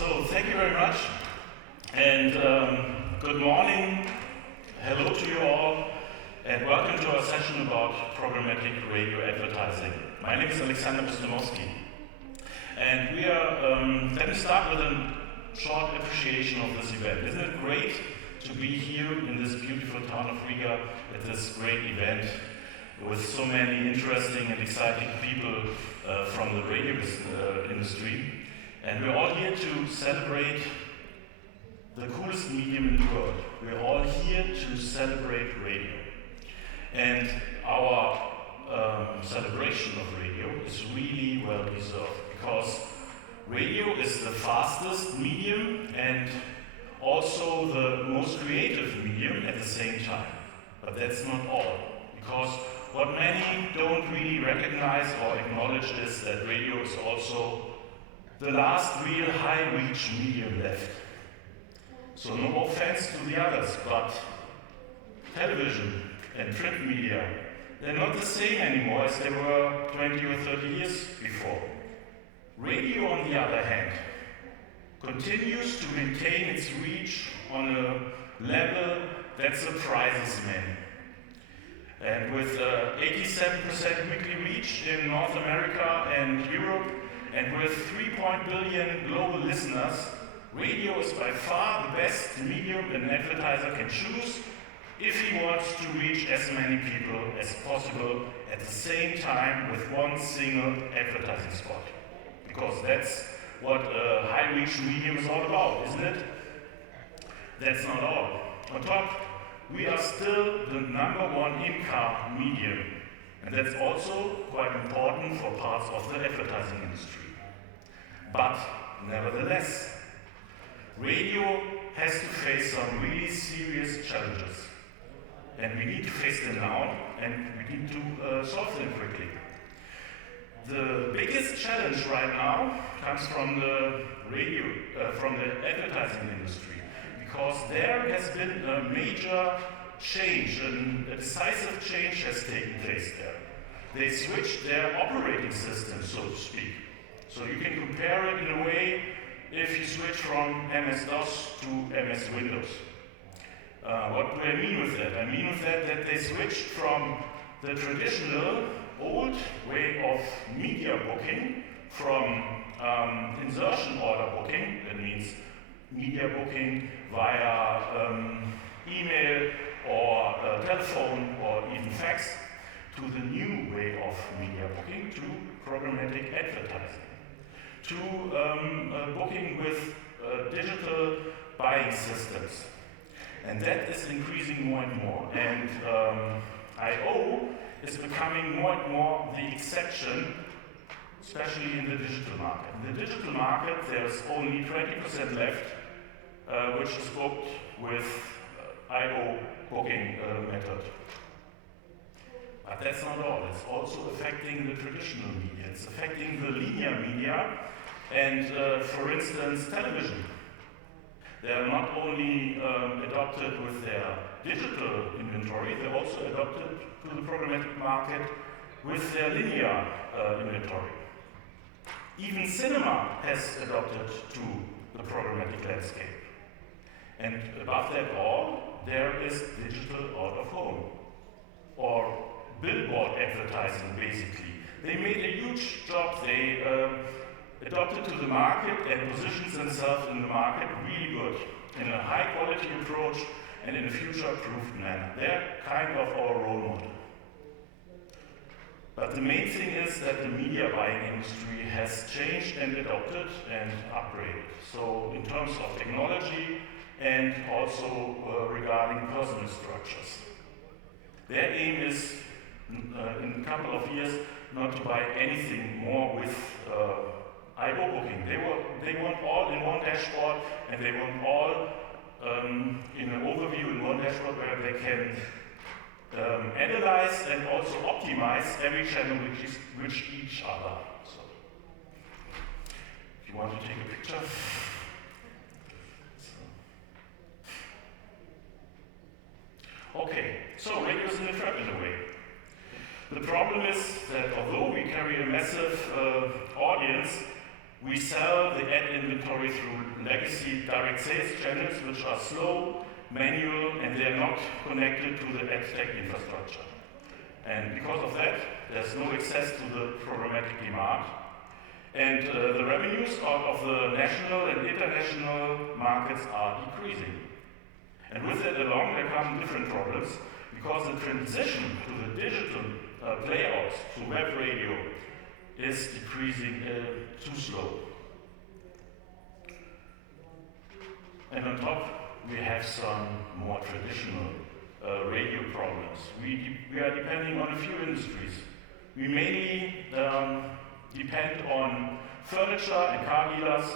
So thank you very much, and good morning, hello to you all, and welcome to our session about programmatic radio advertising. My name is Aleksandar Rustemovski, and we are, let me start with a short appreciation of this event. Isn't it great to be here in this beautiful town of Riga at this great event with so many interesting and exciting people from the radio industry? And we're all here to celebrate the coolest medium in the world. We're all here to celebrate radio. And our celebration of radio is really well deserved, because radio is the fastest medium and also the most creative medium at the same time. But that's not all, because what many don't really recognize or acknowledge is that radio is also the last real high-reach medium left. So no offense to the others, but television and print media, they're not the same anymore as they were 20 or 30 years before. Radio, on the other hand, continues to maintain its reach on a level that surprises many. And with 87% weekly reach in North America and Europe, and with 3 billion global listeners, radio is by far the best medium an advertiser can choose if he wants to reach as many people as possible at the same time with one single advertising spot. Because that's what a high-reach medium is all about, isn't it? That's not all. On top, we are still the #1 in-car medium, and that's also quite important for parts of the advertising industry. But nevertheless, radio has to face some really serious challenges. And we need to face them now, and we need to solve them quickly. The biggest challenge right now comes from the radio, from the advertising industry, because there has been a major change, a decisive change has taken place there. They switched their operating system, so to speak. So you can compare it in a way if you switch from MS-DOS to MS Windows. What do I mean with that? I mean with that they switched from the traditional old way of media booking, from insertion order booking, that means media booking via email or telephone or even fax, to the new way of media booking, to programmatic advertising, to booking with digital buying systems. And that is increasing more and more. And I/O is becoming more and more the exception, especially in the digital market. In the digital market, there's only 20% left, which is booked with I/O booking method. But that's not all. It's also affecting the traditional media. It's affecting the linear media and, for instance, television. They are not only adopted with their digital inventory, they're also adopted to the programmatic market with their linear inventory. Even cinema has adopted to the programmatic landscape. And above that all, there is digital out of home, or billboard advertising, basically. They made a huge job. They adopted to the market and positions themselves in the market really good, in a high quality approach and in a future-proof manner. They're kind of our role model. But the main thing is that the media buying industry has changed and adopted and upgraded. So in terms of technology and also regarding personal structures. Their aim is, in a couple of years, not to buy anything more with I/O booking. They want all in one dashboard, and they want all in an overview in one dashboard where they can analyze and also optimize every channel which each other. So, if you want to take a picture. Okay, so radio is in a trap in a way. The problem is that although we carry a massive audience, We sell the ad inventory through legacy direct sales channels, which are slow, manual, and they're not connected to the ad tech infrastructure. And because of that, there's no access to the programmatic demand. And the revenues out of the national and international markets are decreasing. And with that along, there come different problems, because the transition to the digital playouts, to web radio, is decreasing too slow. And on top, we have some more traditional radio problems. We are depending on a few industries. We mainly depend on furniture and car dealers,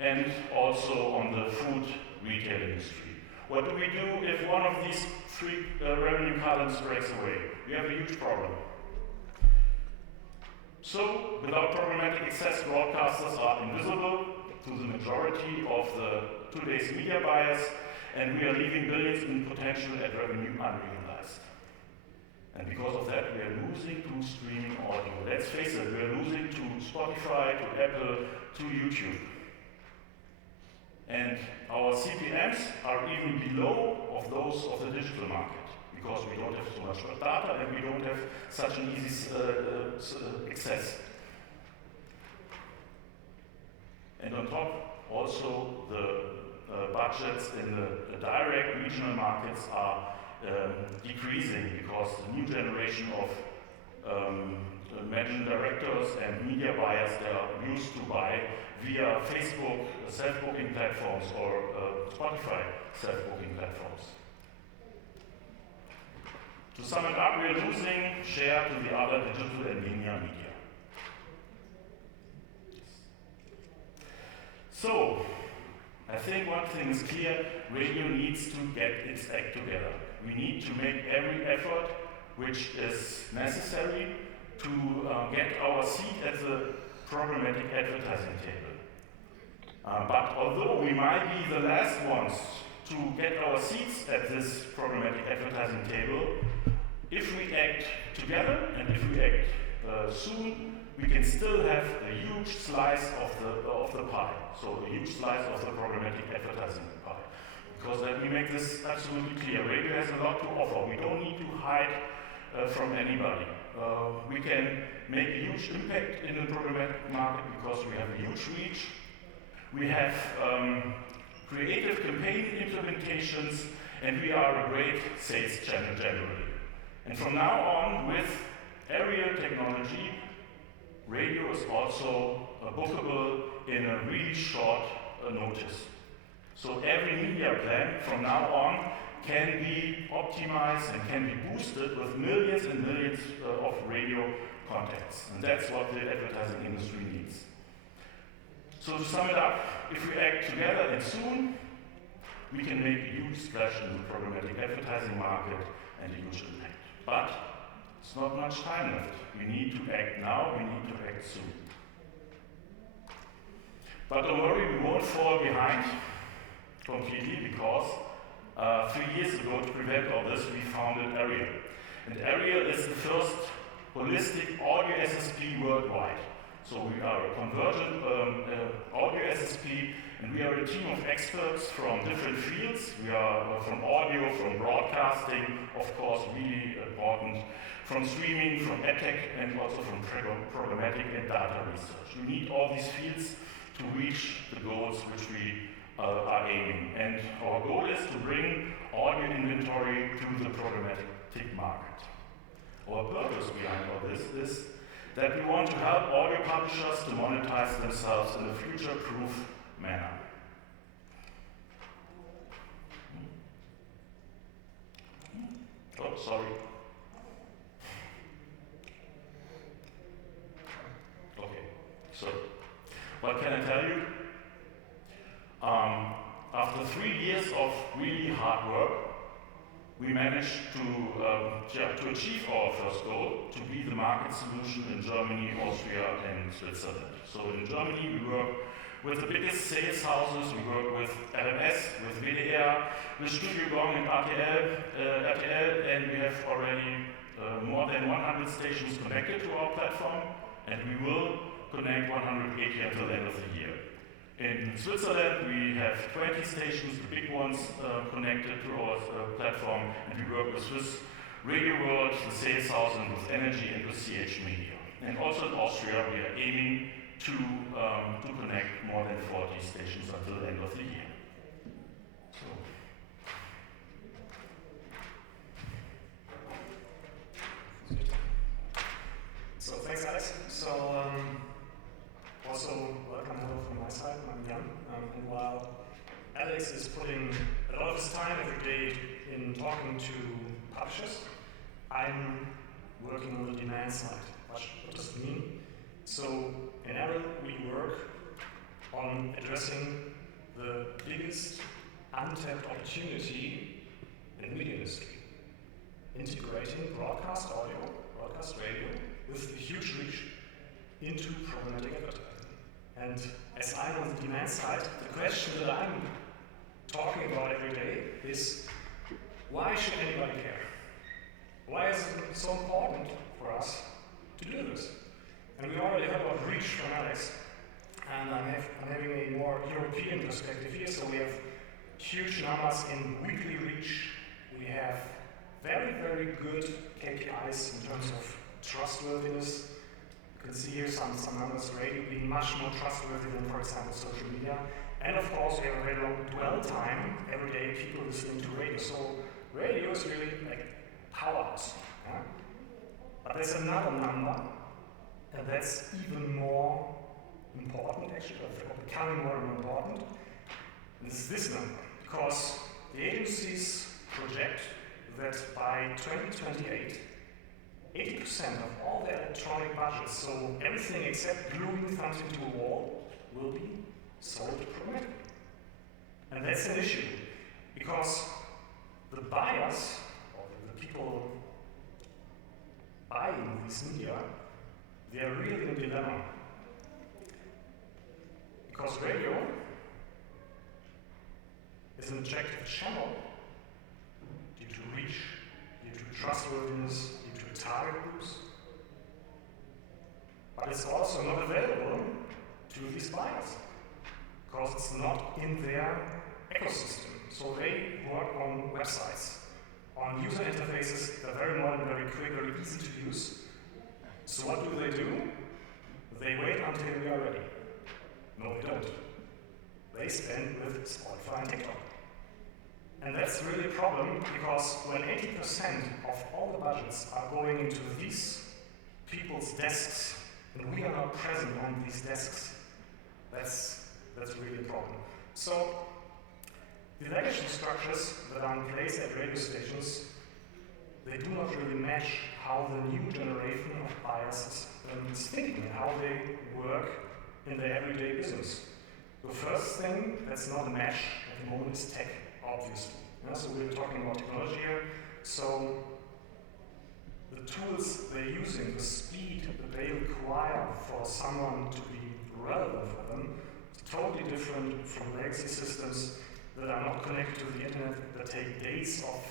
and also on the food retail industry. What do we do if one of these three revenue columns breaks away? We have a huge problem. So, without programmatic access, broadcasters are invisible to the majority of the today's media buyers, and we are leaving billions in potential ad revenue unrealized. And because of that, we are losing to streaming audio. Let's face it, we are losing to Spotify, to Apple, to YouTube. And our CPMs are even below of those of the digital market, because we don't have so much data and we don't have such an easy access. And on top, also the budgets in the direct regional markets are decreasing, because the new generation of managing directors and media buyers, they are used to buy via Facebook self-booking platforms or Spotify self-booking platforms. To sum it up, we are losing share to the other digital and linear media. So, I think one thing is clear: radio needs to get its act together. We need to make every effort which is necessary to get our seat at the programmatic advertising table. But although we might be the last ones to get our seats at this programmatic advertising table, if we act together and if we act soon, we can still have a huge slice of the pie. So a huge slice of the programmatic advertising pie. Because let me make this absolutely clear: radio has a lot to offer. We don't need to hide from anybody. We can make a huge impact in the programmatic market because we have a huge reach. We have creative campaign implementations, and we are a great sales channel generally. And from now on, with Aireal technology, radio is also bookable in a really short notice. So every media plan from now on can be optimized and can be boosted with millions and millions of radio contacts. And that's what the advertising industry needs. So to sum it up, if we act together and soon, we can make a huge splash in the programmatic advertising market and a huge impact. But it's not much time left. We need to act now, we need to act soon. But don't worry, we won't fall behind completely, because 3 years ago, to prevent all this, we founded Aireal. And Aireal is the first holistic audio SSP worldwide. So we are a convergent audio SSP, and we are a team of experts from different fields. We are from audio, from broadcasting, of course, really important, from streaming, from edtech, and also from programmatic and data research. We need all these fields to reach the goals which we are aiming. And our goal is to bring audio inventory to the programmatic market. Our purpose behind all this is that we want to help audio publishers to monetize themselves in a future-proof manner. Oh, sorry. Okay, so what can I tell you? After 3 years of really hard work, we managed to achieve our first goal, to be the market solution in Germany, Austria, and Switzerland. So in Germany, we work with the biggest sales houses. We work with RMS, with WDR, with Studio Gong and RTL, and we have already more than 100 stations connected to our platform, and we will connect 180 until In Switzerland, we have 20 stations, the big ones, connected to our platform, and we work with Swiss Radio World, the Sales House, and with Energy and with CH Media. And also in Austria, we are aiming to connect more than 40 stations until the end of the year. So thanks, Alex. So also welcome hello from my side. I'm Jan, and while Alex is putting a lot of his time every day in talking to publishers, I'm working on the demand side. What does it mean? So in Aireal, we work on addressing the biggest untapped opportunity in the media industry, integrating broadcast audio, broadcast radio, with a huge reach into programmatic advertising. And as I'm on the demand side, the question that I'm talking about every day is, why should anybody care? Why is it so important for us to do this? And we already heard about reach from Alex, and I'm having a more European perspective here, so we have huge numbers in weekly reach. We have very, very good KPIs in terms of trustworthiness. You can see here some numbers, radio being much more trustworthy than, for example, social media. And of course, we have a very long dwell time, every day people listening to radio. So radio is really like powerhouse. Yeah? But there's another number, and that's even more important, actually, or becoming more and more important. And this is this number, because the agencies project that by 2028, 80% of all the electronic budgets, so everything except gluing something to a wall, will be sold programmatically. And that's an issue, because the buyers, or the people buying these media, they are really in a dilemma. Because radio is an attractive channel due to reach, due to trustworthiness, due to target groups. But it's also not available to these buyers because it's not in their ecosystem. So they work on websites, on user interfaces that are very modern, very quick, very easy to use. So what do? They wait until we are ready. No, they don't. They spend with Spotify and TikTok. And that's really a problem, because when 80% of all the budgets are going into these people's desks, and we are not present on these desks, that's really a problem. So the legacy structures that are in place at radio stations, they do not really match how the new generation of buyers is thinking and how they work in their everyday business. The first thing that's not a match at the moment is tech, obviously. Yeah, so we're talking about technology here. So the tools they're using, the speed that they require for someone to be relevant for them, is totally different from legacy systems that are not connected to the internet, that take days of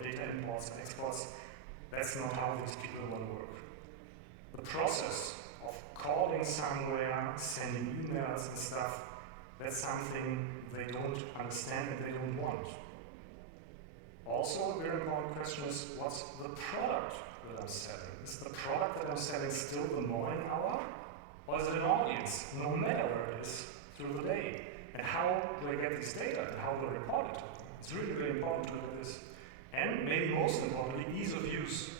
data imports and exports. That's not how these people want to work. The process of calling somewhere, sending emails and stuff, that's something they don't understand and they don't want. Also, a very important question is, what's the product that I'm selling? Is the product that I'm selling still the morning hour? Or is it an audience, no matter where it is, through the day? And how do I get this data and how do I report it? It's really, really important to look at this. And maybe most importantly, ease of use.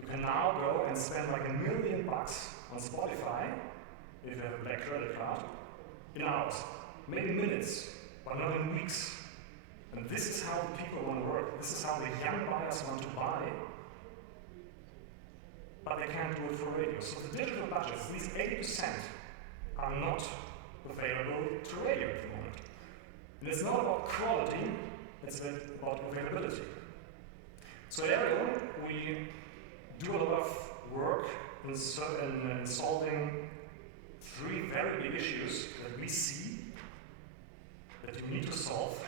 You can now go and spend like $1 million on Spotify, if you have a black credit card, in hours, maybe minutes, but not in weeks. And this is how the people want to work. This is how the young buyers want to buy, but they can't do it for radio. So the digital budgets, these 80%, are not available to radio at the moment. And it's not about quality, it's about availability. So at Aireal, we do a lot of work in solving 3 very big issues that we see that you need to solve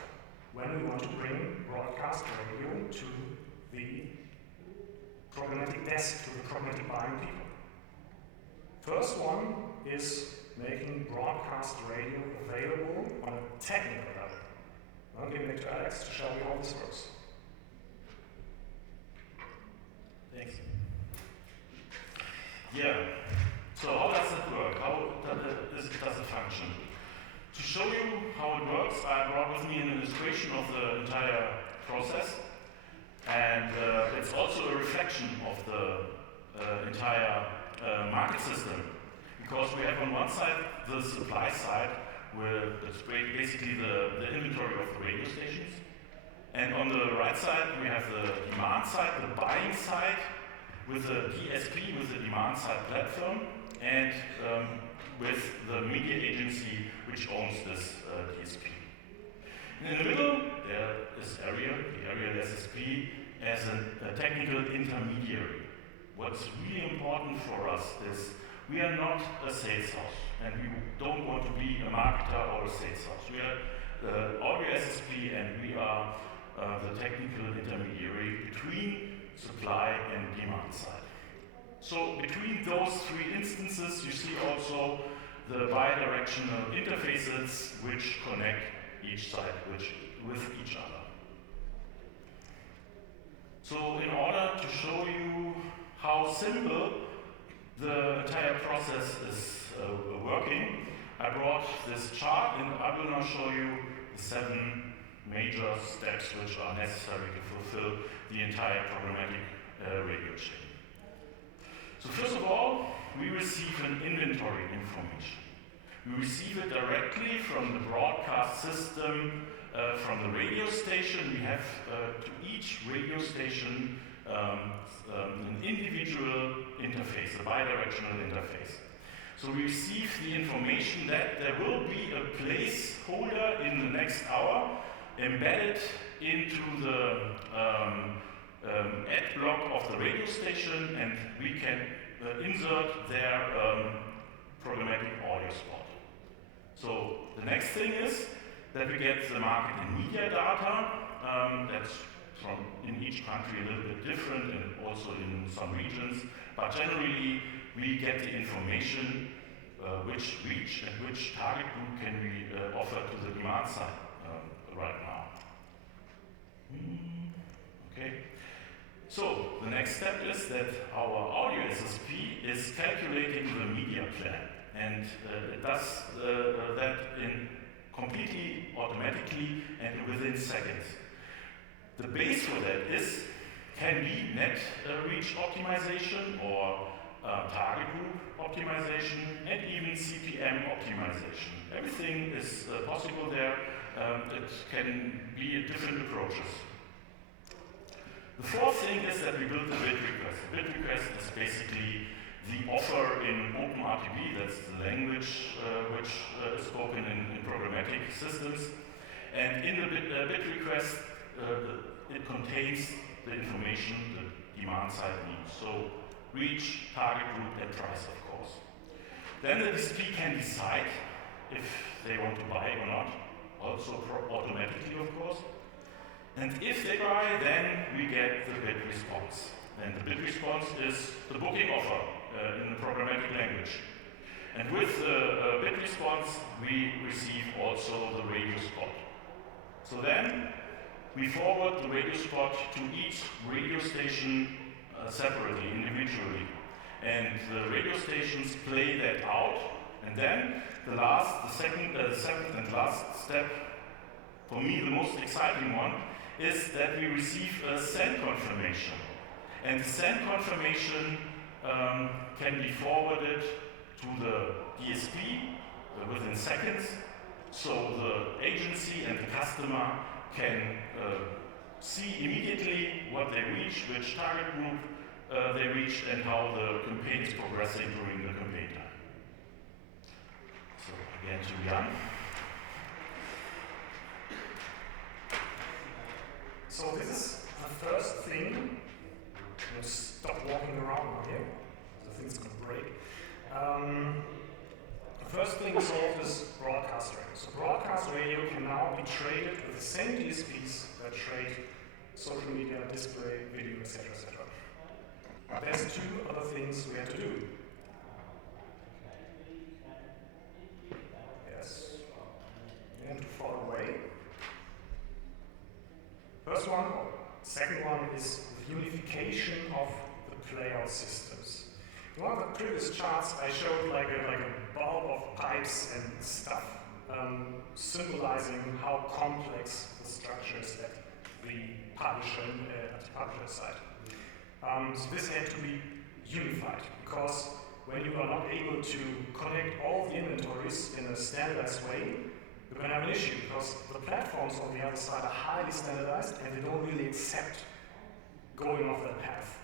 when we want to bring broadcast radio to the programmatic desk, to the programmatic buying people. First one is making broadcast radio available on a technical level. I'll give it back to Alex to show you how this works. Thanks. Yeah. So how does it work? How does it function? To show you how it works, I brought with me an illustration of the entire process, and it's also a reflection of the entire market system, because we have on one side the supply side, where it's basically the inventory of the radio stations, and on the right side we have the demand side, the buying side, with the DSP, with the demand side platform, and with the media agency which owns this DSP. In the middle, there is Aireal, the Aireal SSP, as a technical intermediary. What's really important for us is we are not a sales house, and we don't want to be a marketer or a sales house. We are the audio SSP, and we are the technical intermediary between supply and demand side. So between those three instances, you see also the bidirectional interfaces which connect each side with each other. So in order to show you how simple the entire process is working, I brought this chart, and I will now show you the 7 major steps which are necessary to fulfill the entire programmatic radio chain. So first of all, we receive an inventory information. We receive it directly from the broadcast system, from the radio station. We have to each radio station an individual interface, a bidirectional interface. So we receive the information that there will be a placeholder in the next hour embedded into the ad block of the radio station, and we can insert their programmatic audio spot. So the next thing is that we get the market and media data. That's from in each country a little bit different, and also in some regions. But generally, we get the information which reach and which target group can we offer to the demand side right now. Okay. So the next step is that our audio SSP is calculating the media plan, and it does that in completely automatically and within seconds. The base for that can be net reach optimization, or target group optimization, and even CPM optimization. Everything is possible there. It can be different approaches. The fourth thing is that we built the bid request. The bid request is basically the offer in OpenRTB, that's the language which is spoken in programmatic systems. And in the bid request, it contains the information the demand side needs. So reach, target group, and price, of course. Then the DSP can decide if they want to buy or not, also automatically, of course. And if they buy, then we get the bid response. And the bid response is the booking offer in the programmatic language. And with the bid response, we receive also the radio spot. So then we forward the radio spot to each radio station separately, individually. And the radio stations play that out. And then the seventh and last step, for me the most exciting one, is that we receive a send confirmation. And the send confirmation can be forwarded to the DSP within seconds, so the agency and the customer can see immediately what they reach, which target group they reached, and how the campaign is progressing during the campaign time. So again to Jan. So this is the first thing. I'm going to stop walking around now here. The thing's going to break. The first thing we solved is broadcast radio. So broadcast radio can now be traded with the same DSPs that trade social media, display, video, etc., etc. But there's 2 other things we have to do. of pipes and stuff, symbolizing how complex the structure is at the publisher side. So this had to be unified, because when you are not able to connect all the inventories in a standardized way, you're going to have an issue, because the platforms on the other side are highly standardized and they don't really accept going off that path.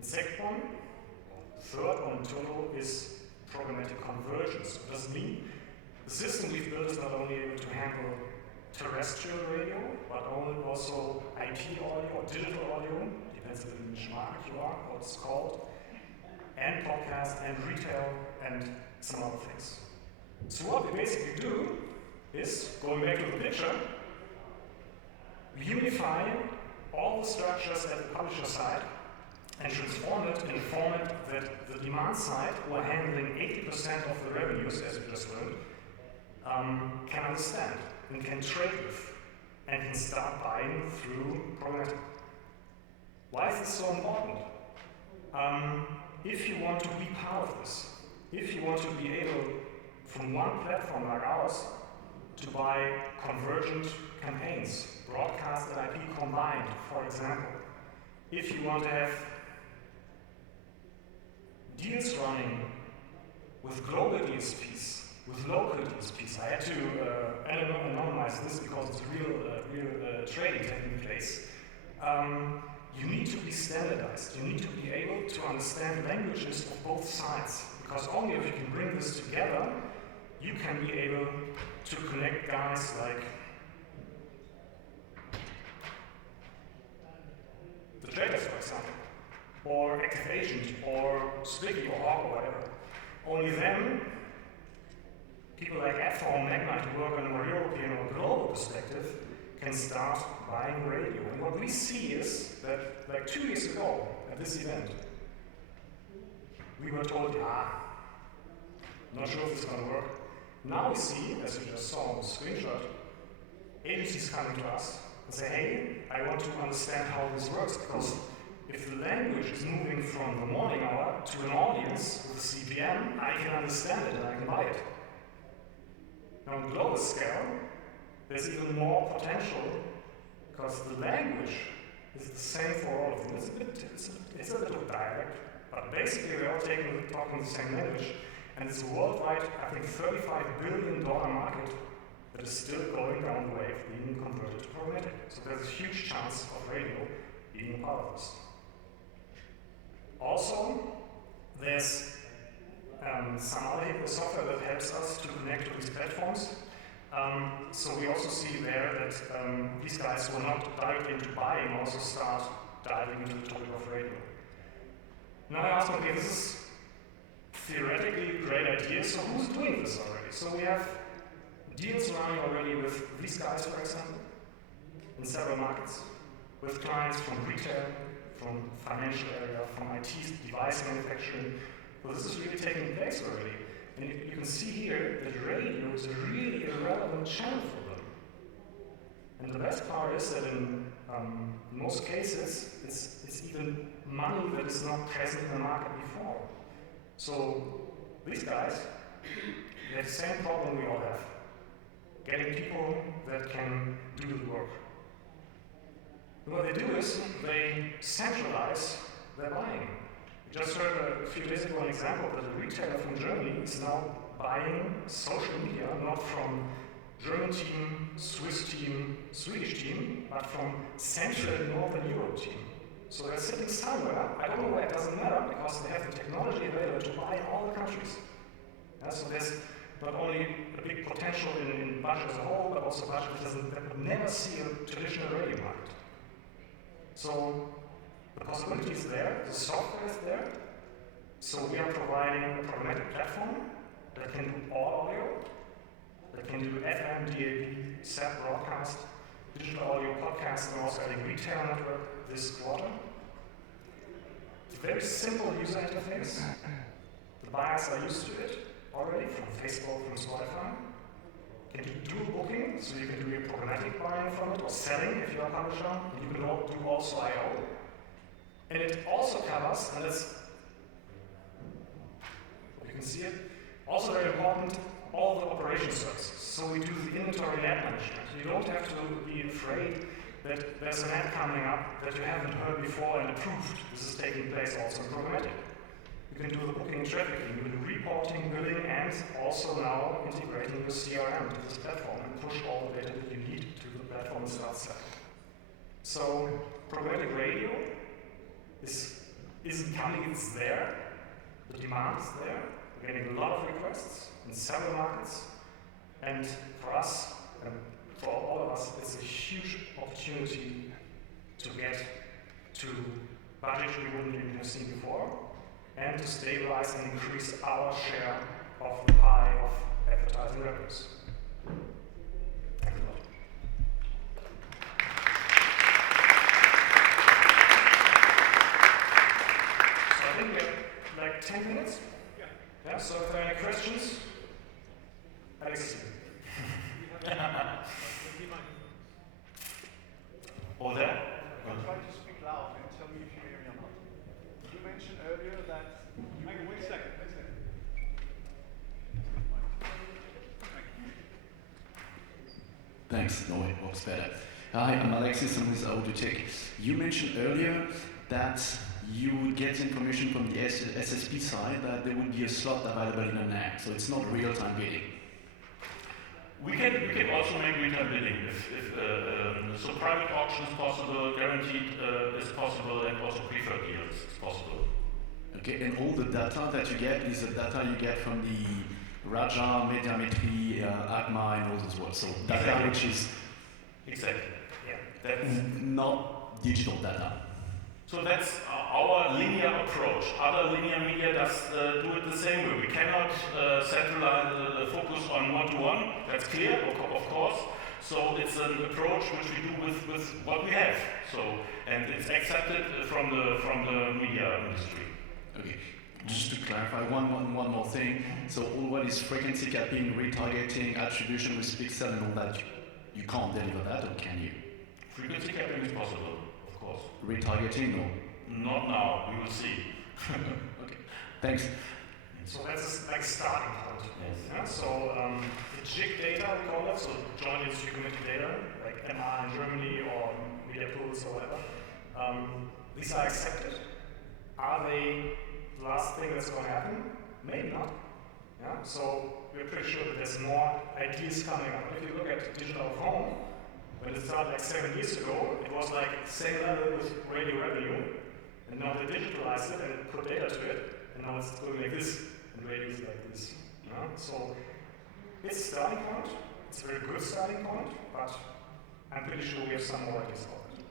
The second one, third one in total, is programmatic convergence. What does it mean? The system we've built is not only able to handle terrestrial radio, but also IP audio or digital audio, depends on which market you are, what it's called, and podcast and retail and some other things. So what we basically do is, going back to the picture, we unify all the structures at the publisher side and transform it in a format that the demand side, who are handling 80% of the revenues, as we just learned, can understand and can trade with and can start buying through programmatic. Why is this so important? If you want to be part of this, if you want to be able, from one platform like ours, to buy convergent campaigns, broadcast and IP combined, for example, if you want to have deals running with global DSPs, with local DSPs. I had to anonymize this because it's real trading taking place. You need to be standardized. You need to be able to understand languages of both sides, because only if you can bring this together, you can be able to connect guys like the traders, for example, or Active Agent, or Sticky, or Hawk, or whatever. Only then, people like Adform, Magnite, who work on a more European or global perspective, can start buying radio. And what we see is that, like 2 years ago, at this event, we were told, not sure if this is going to work. Now we see, as you just saw on the screenshot, agencies coming to us and say, hey, I want to understand how this works, because if the language is moving from the morning hour to an audience with a CPM, I can understand it and I can buy it. Now, on a global scale, there's even more potential, because the language is the same for all of them. It's a little dialect, but basically we're all talking the same language, and it's a worldwide, I think, $35 billion market that is still going down the way of being converted to programmatic. So there's a huge chance of radio being a part of this. Also, there's some other software that helps us to connect to these platforms. So we also see there that these guys who are not directly into buying also start diving into the topic of radio. Now I ask, okay, this is theoretically a great idea, so who's doing this already? So we have deals running already with these guys, for example, in several markets, with clients from retail, from financial area, from IT, device manufacturing. So this is really taking place already. And you can see here that radio is a really irrelevant channel for them. And the best part is that in most cases, it's even money that is not present in the market before. So these guys, they have the same problem we all have. Getting people that can do the work. And what they do is they centralize their buying. We just heard a few days ago an example that a retailer from Germany is now buying social media, not from German team, Swiss team, Swedish team, but from Central and Northern Europe team. So they're sitting somewhere, I don't know where, it doesn't matter, because they have the technology available to buy in all the countries. So there's not only a big potential in budget as a whole, but also budget that would never see a traditional radio market. So the possibility is there, the software is there. So we are providing a programmatic platform that can do all audio, that can do FM, DAB, SAP broadcast, digital audio podcast, and also adding retail network this quarter. It's a very simple user interface. The buyers are used to it already from Facebook, from Spotify. You can do dual booking, so you can do your programmatic buying from it, or selling if you're a publisher, and you can do also I/O. And it also covers, and that's, you can see it, Also very important, all the operation services. So we do the inventory and ad management. You don't have to be afraid that there's an ad coming up that you haven't heard before and approved. This is taking place also in programmatic. You can do the booking and trafficking, you can do reporting, billing, and also now integrating your CRM to this platform and push all the data that you need to the platform and start selling. So programmatic radio isn't coming, it's there. The demand is there. We're getting a lot of requests in several markets. And for us, and for all of us, it's a huge opportunity to get to budget we wouldn't even have seen before, and to stabilize and increase our share of the pie of advertising revenues. Thanks a lot. So I think we have like 10 minutes. Yeah, so if there are any questions, Alex. Over there? Try to speak loud and tell me if you hear me or not. You mentioned earlier that... Wait a second. Thanks. No, it works better. Hi, I'm Alexis. I'm with Auditech. You mentioned earlier that you would get information from the SSP side that there would be a slot available in an ad, so it's not real-time bidding. We can also make real-time bidding. So private auction is possible, guaranteed is possible, and also preferred deals is possible. Okay, and all the data that you get is the data you get from the Raja, Mediametry, AGMA, and all those words. So data Exactly. which is Exactly. Yeah. That's, not digital data. so that's our linear approach. Other linear media does do it the same way. We cannot centralize focus on one-to-one. That's clear, of course. So it's an approach which we do with what we have. So, and it's accepted from the media industry. Okay, just to clarify one more thing. So all what is frequency capping, retargeting, attribution with pixel and all that, you can't deliver that, or can you? Frequency capping is possible, of course. Retargeting, no? Not now, we will see. Okay, thanks. So that's like starting point. Yes. Yeah? So the JIC data, we call it, so joint industry committee data, like MR in Germany or media pools or whatever, these are accepted. Are they the last thing that's going to happen? Maybe not. Yeah? So we're pretty sure that there's more ideas coming up. If you look at digital home, when it started like 7 years ago, it was like same level with radio revenue, and now they digitalized it and put data to it, and now it's going like this, and radio is like this. Yeah? So it's a starting point, it's a very good starting point, but I'm pretty sure we have some more ideas about it.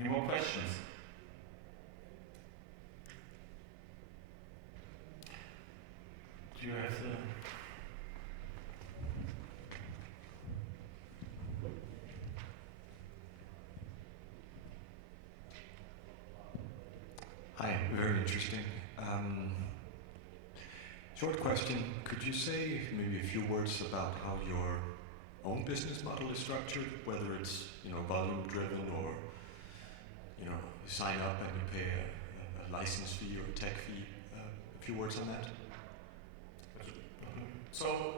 Any more questions? Do you have the... Hi, very interesting. Short question, could you say maybe a few words about how your own business model is structured, whether it's volume driven or you sign up and you pay a license fee or a tech fee? A few words on that? So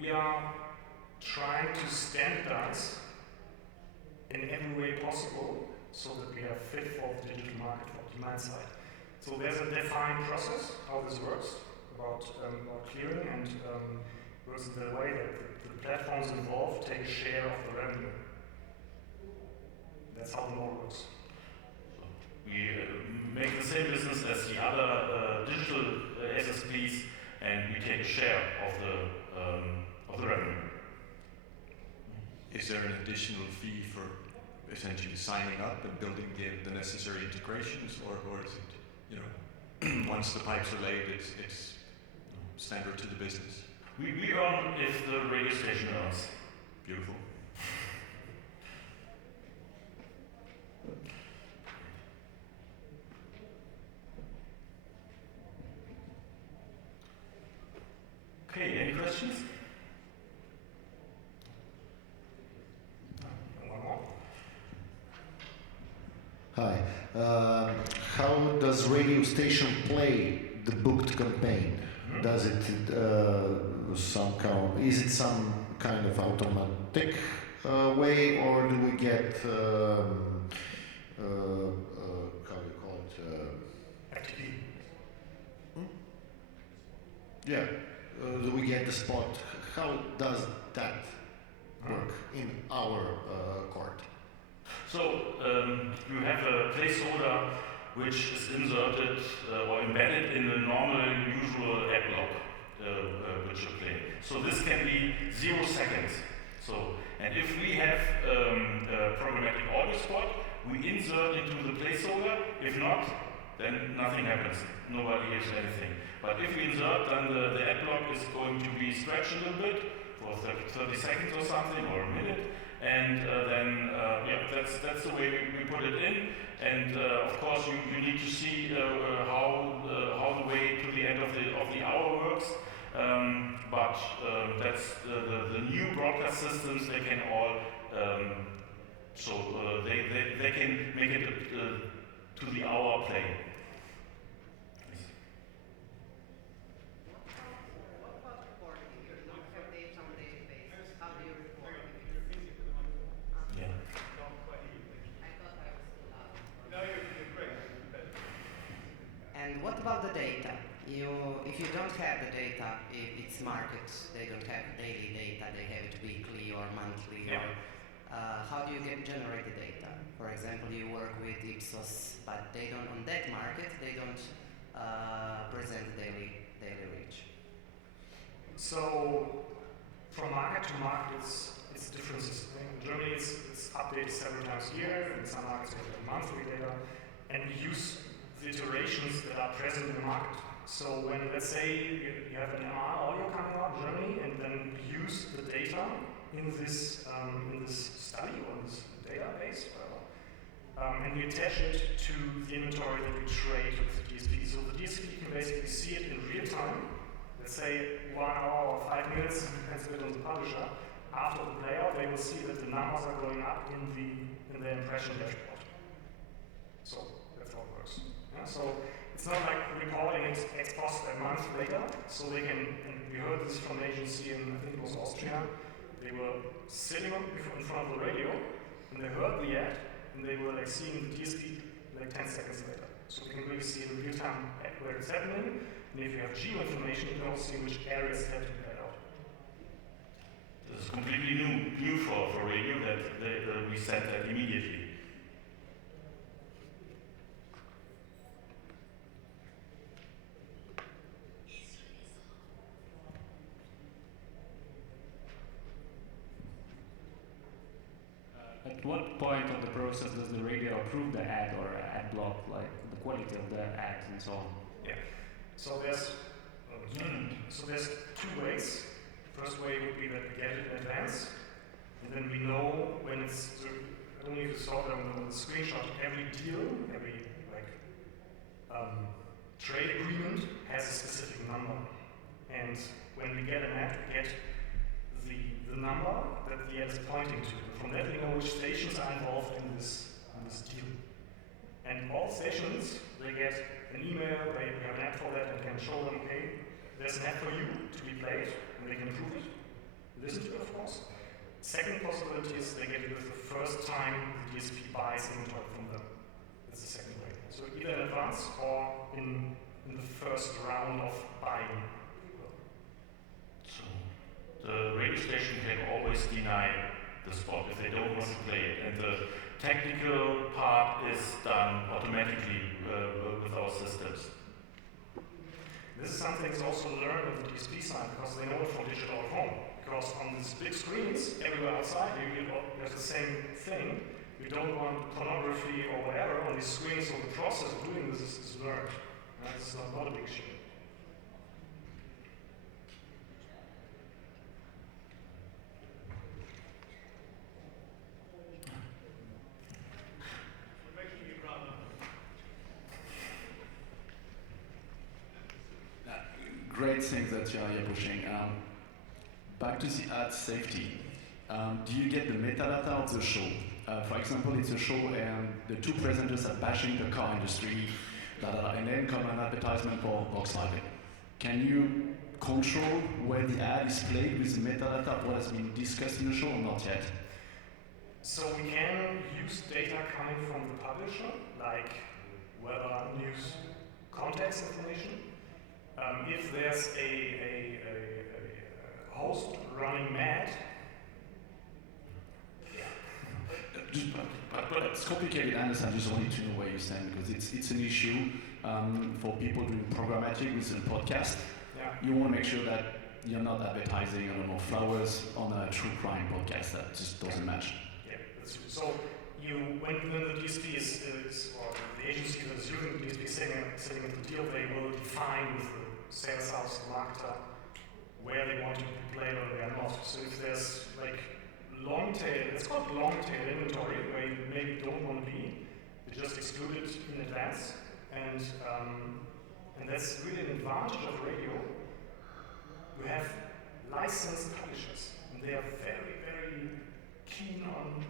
we are trying to standardize in every way possible so that we are fit for the digital market, for the demand side. So there's a defined process how this works about clearing and works in the way that the platforms involved take a share of the revenue. That's how the model works. We make the same business as the other digital SSPs, and we take a share of the revenue. Is there an additional fee for essentially signing up and building the necessary integrations, or is it, once the pipes are laid, it's standard to the business? We earn if the radio station earns. Beautiful. Okay, any questions? One more. Hi. How does radio station play the booked campaign? Does it is it some kind of automatic way, or do we get how do you call it? FTP. Yeah, do we get the spot? How does that work in our court? So you have a placeholder which is inserted or embedded in the normal, usual ad block which you play. So this can be 0 seconds. So, and if we have a programmatic audio spot, we insert into the placeholder. If not, then nothing happens. Nobody hears anything. But if we insert, then the ad block is going to be stretched a little bit for 30 seconds or something, or a minute. And then, yeah, that's the way we put it in. And of course, you need to see how the way to the end of the hour works. But that's the new broadcast systems. They can all they can make it to the hour play. And what about the data? If you don't have the data, if it's markets, they don't have daily data, they have it weekly or monthly. Yeah. Or, how do you generate the data? For example, you work with Ipsos, but they don't, on that market, they don't present daily reach. So from market to market, it's differences. In Germany, it's updated several times a year. In some markets, we have monthly data, and we use the iterations that are present in the market. So when, let's say, you have an MR audio coming out in Germany, and then use the data in this study or this database, and we attach it to the inventory that we trade with the DSP. So the DSP can basically see it in real time. Let's say 1 hour or 5 minutes, depends a bit on the publisher. After the playout, they will see that the numbers are going up in the impression dashboard. So that's how it works. Yeah, so it's not like recording it ex post a month later. So they can, and we heard this from an agency in, I think it was Austria. They were sitting in front of the radio, and they heard the ad, and they were like seeing the DSP like 10 seconds later. So they can really see in real time where it's happening. And if you have geo information, you can also see which areas have to be played out. This is completely new for radio that we set that immediately. At what point of the process does the radio approve the ad or ad block, like the quality of the ad and so on? Yeah. So there's 2 ways. First way would be that we get it in advance, and then we know when it's. I don't know if you saw that on the screenshot. Every deal, every trade agreement has a specific number, and when we get an ad, we get the number that the ad is pointing to. From that, we know which stations are involved in this deal. And all stations, they get an email, they have an ad for that, and can show them, okay, there's an ad for you to be played, and they can approve it, listen to it, of course. Second possibility is they get it with the first time the DSP buys inventory from them. That's the second way. So either in advance or in the first round of buying. So the radio station can always deny the spot if they don't want to play it, and the technical part is done automatically with our systems. This is something that's also learned on the DSP side because they know it from digital at home. Because on these big screens, everywhere outside, you have the same thing. You don't want pornography or whatever on these screens, so the process of doing this is learned. This is not a big issue. Great things that you're pushing. Back to the ad safety. Do you get the metadata of the show? For example, it's a show and the 2 presenters are bashing the car industry. and then come an advertisement for Volkswagen. Can you control where the ad is played with the metadata of what has been discussed in the show or not yet? So we can use data coming from the publisher, like weather, news, context information. If there's a host running mad, But it's complicated, Anderson. I just wanted to know where you stand because it's an issue for people doing programmatic with a podcast. yeah. You want to make sure that you're not advertising, I don't know, flowers on a true crime podcast. That just doesn't match. Yeah, that's true. So when the DSP is or the agency that is using the DSP setting up the deal, they will define with the sales house, the marketer, where they want to be played or they are not. So if there's like long tail, it's called long tail inventory, where you maybe don't want to be, you just exclude it in advance, and that's really an advantage of radio. You have licensed publishers, and they are very, very keen on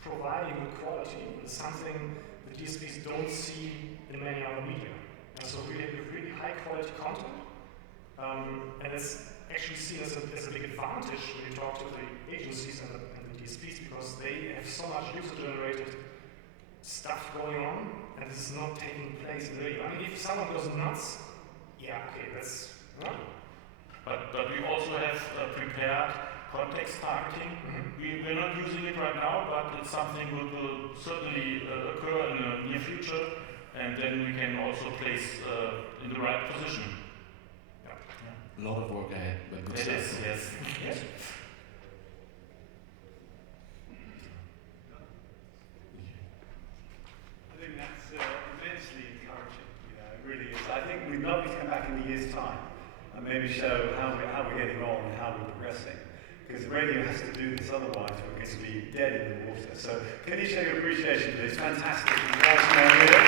providing good quality. It's something the DSPs don't see in many other media. And so we have really high quality content, and it's actually seen as a big advantage when you talk to the agencies and the DSPs, because they have so much user-generated stuff going on, and this is not taking place in radio. I mean, if someone goes nuts, yeah, okay, that's right. But we also have prepared context targeting. Mm-hmm. We're not using it right now, but it's something that will certainly occur in the near future, and then we can also place in the right position. A lot of work ahead, but good stuff. It is, yes. Yes. I think that's immensely encouraging. It really is. I think we'd love you to come back in a year's time and maybe show how we're getting on and how we're progressing. Because radio has to do this, otherwise we're going to be dead in the water. So can you show your appreciation for this fantastic idea?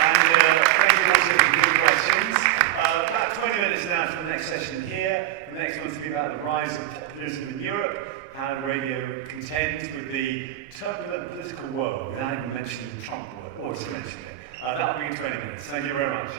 And thank you also for good questions. About 20 minutes now for the next session here. The next one's to be about the rise of populism in Europe, how radio contends with the turbulent political world without even mentioning the Trump word, or just mentioning it. That'll be in 20 minutes. Thank you very much.